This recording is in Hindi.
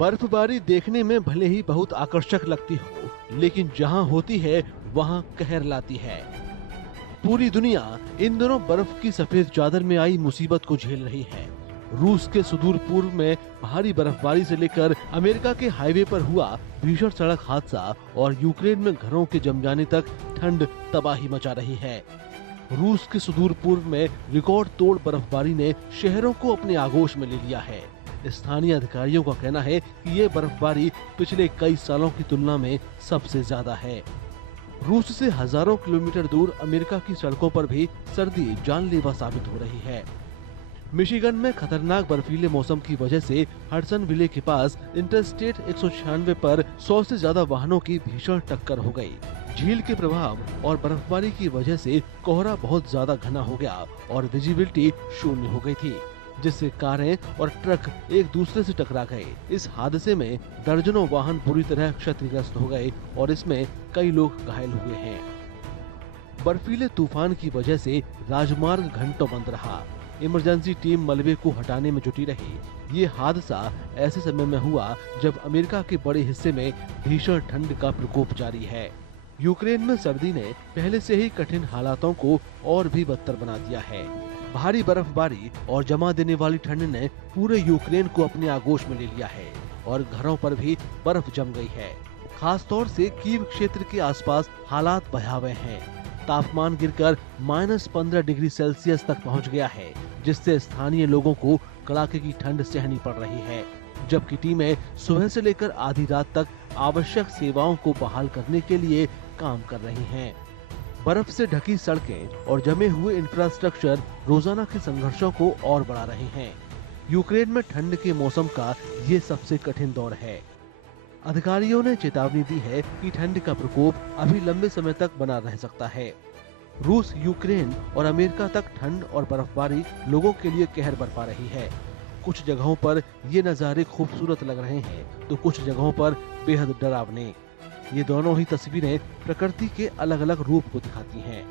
बर्फबारी देखने में भले ही बहुत आकर्षक लगती हो, लेकिन जहां होती है वहां कहर लाती है। पूरी दुनिया इन दिनों बर्फ की सफेद चादर में आई मुसीबत को झेल रही है। रूस के सुदूर पूर्व में भारी बर्फबारी से लेकर अमेरिका के हाईवे पर हुआ भीषण सड़क हादसा और यूक्रेन में घरों के जम जाने तक ठंड तबाही मचा रही है। रूस के सुदूर पूर्व में रिकॉर्ड तोड़ बर्फबारी ने शहरों को अपने आगोश में ले लिया है। स्थानीय अधिकारियों का कहना है कि ये बर्फबारी पिछले कई सालों की तुलना में सबसे ज्यादा है। रूस से हजारों किलोमीटर दूर अमेरिका की सड़कों पर भी सर्दी जानलेवा साबित हो रही है। मिशिगन में खतरनाक बर्फीले मौसम की वजह से हडसन विले के पास इंटरस्टेट 196 पर 100 से ज्यादा वाहनों की भीषण टक्कर हो गई। झील के प्रभाव और बर्फबारी की वजह से कोहरा बहुत ज्यादा घना हो गया और विजिबिलिटी शून्य हो गई थी, जिससे कारें और ट्रक एक दूसरे से टकरा गए। इस हादसे में दर्जनों वाहन बुरी तरह क्षतिग्रस्त हो गए और इसमें कई लोग घायल हुए हैं। बर्फीले तूफान की वजह से राजमार्ग घंटों बंद रहा। इमरजेंसी टीम मलबे को हटाने में जुटी रही। ये हादसा ऐसे समय में हुआ जब अमेरिका के बड़े हिस्से में भीषण ठंड का प्रकोप जारी है। यूक्रेन में सर्दी ने पहले से ही कठिन हालातों को और भी बदतर बना दिया है। भारी बर्फबारी और जमा देने वाली ठंड ने पूरे यूक्रेन को अपने आगोश में ले लिया है और घरों पर भी बर्फ जम गई है। खास तौर से कीव क्षेत्र के आसपास हालात भयावह हैं। तापमान गिरकर -15 डिग्री सेल्सियस तक पहुंच गया है, जिससे स्थानीय लोगों को कड़ाके की ठंड सहनी पड़ रही है। जबकि टीमें सुबह से लेकर आधी रात तक आवश्यक सेवाओं को बहाल करने के लिए काम कर रही हैं। बर्फ से ढकी सड़कें और जमे हुए इंफ्रास्ट्रक्चर रोजाना के संघर्षों को और बढ़ा रहे हैं। यूक्रेन में ठंड के मौसम का ये सबसे कठिन दौर है। अधिकारियों ने चेतावनी दी है कि ठंड का प्रकोप अभी लंबे समय तक बना रह सकता है। रूस, यूक्रेन और अमेरिका तक ठंड और बर्फबारी लोगों के लिए कहर बरपा रही है। कुछ जगहों पर ये नज़ारे खूबसूरत लग रहे हैं तो कुछ जगहों पर बेहद डरावने। ये दोनों ही तस्वीरें प्रकृति के अलग अलग रूप को दिखाती हैं।